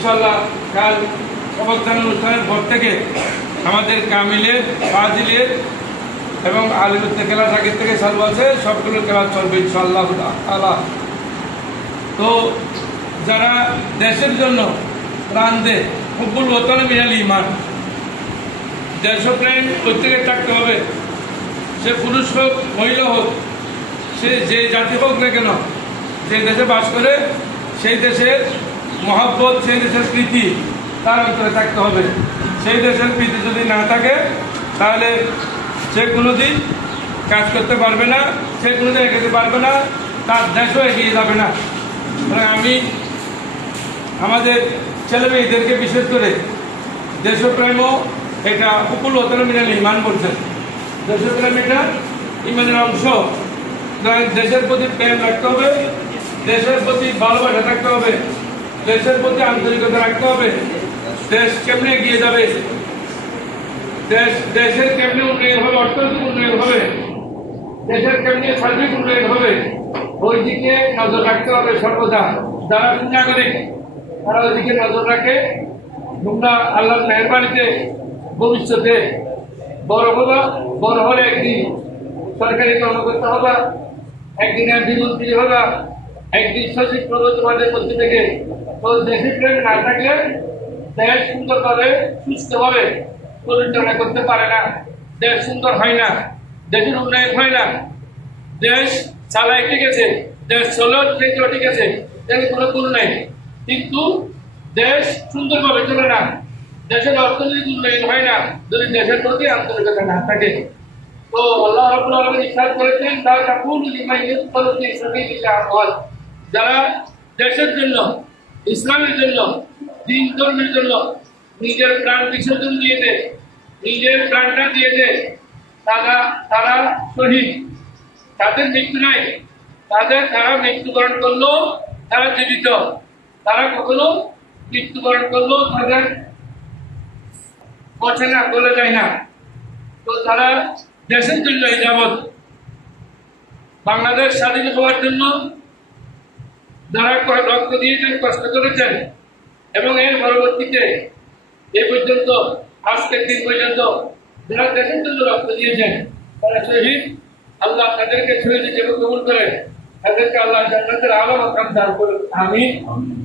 ইনশাল্লাহ কাল অবস্থান অনুষ্ঠানের পর থেকে আমাদের কামিলের, ফাজিলের এবং আলিমুদ্দের ক্লাস আগের থেকে চালু আছে সবগুলো ক্লাস চলবে ইনশাল্লাহ আল্লাহ তো যারা দেশের জন্য প্রাণ দেয় হুব্বুল ওতন মিনাল ইমান। দেশপ্রেম প্রত্যেকের থাকতে হবে। সে পুরুষ হোক, মহিলা হোক, সে যে জাতি হোক না কেন, যে দেশে বাস করে, সেই দেশের মহাব্বত সেই দেশের প্রীতি তার অন্তরে থাকতে হবে। সেই দেশের প্রীতি যদি না থাকে, তাহলে সে কোনোদিন কাজ করতে পারবে না সে কোনোদিন এগোতে পারবে না, তার দেশও এগিয়ে যাবে না। সুতরাং আমি আমাদের ছেলে মেয়েদেরকে বিশেষ করে দেশপ্রেমও এটা উপকূল হতন মিনাল ইমান বলছেন দেশপ্রেম এটা ইমানের অংশ। দেশের প্রতি প্রেম রাখতে হবে, দেশের প্রতি ভালোবাসা থাকতে হবে। দেশের প্রতি আন্তরিকতা রাখতে হবে। দেশ কেমনে এগিয়ে যাবে? দেশ, দেশের কেমনে উন্নয়ন হবে? অর্থনৈতিক উন্নয়ন হবে? দেশের কেমনে সার্বিক উন্নয়ন হবে? ওই দিকে নজর রাখতে হবে সর্বদা। যারা নাগরিক তারা ওইদিকে নজর রাখে। তোমরা আল্লাহর মেহরবানিতে, ভবিষ্যতে। বড় হবা, বড় হলে একদিন সরকারি কর্মকর্তা হবা, একদিন একদিন মন্ত্রী হবা, একদিন সচিব প্রভু তোমাদের মধ্যে থেকে তো প্রেম না থাকলে দেশ সুন্দরভাবে, সুস্থভাবে পরিচালনা করতে পারে না। দেশ সুন্দর হয় না, দেশের উন্নয়ন হয় না। দেশ চালায় ঠিক আছে, দেশ চলেও ট্রেনও ঠিক আছে, এর কোনো ভুল কিন্তু দেশ সুন্দরভাবে চলে না, দেশের অর্থনৈতিক উন্নয়ন হয় না, যদি দেশের প্রতি আন্তরিকতা না থাকে। তো আল্লাহ রাব্বুল আলামিন ইরশাদ করেছেন, লা তাকুলু লিমান ইউকতালু ফি যারা দেশের জন্য ইসলামের জন্য, দিন ধর্মের জন্য নিজের প্রাণ বিসর্জন দিয়ে দেয় নিজের প্রাণটা দিয়ে দেয় তারা তারা শহীদ। তাদের মৃত্যু নাই। তাদের, তারা মৃত্যুবরণ করল, তারা জীবিত। তারা কখনো মৃত্যুবরণ করল, তাদের পচে না গলে যায় না। তো তারা দেশের জন্য এই বাংলাদেশ স্বাধীন হওয়ার জন্য যারা রক্ত দিয়েছেন কষ্ট করেছেন? এবং এর পরবর্তীতে এই পর্যন্ত, আজকের দিন পর্যন্ত যারা দেশের জন্য রক্ত দিয়েছেন, তারা শহীদ। আল্লাহ তাদেরকে শহীদ হিসেবে কবুল করে তাদেরকে আল্লাহ জান্নাতের আলো মাকাম দান করুন। আমিন।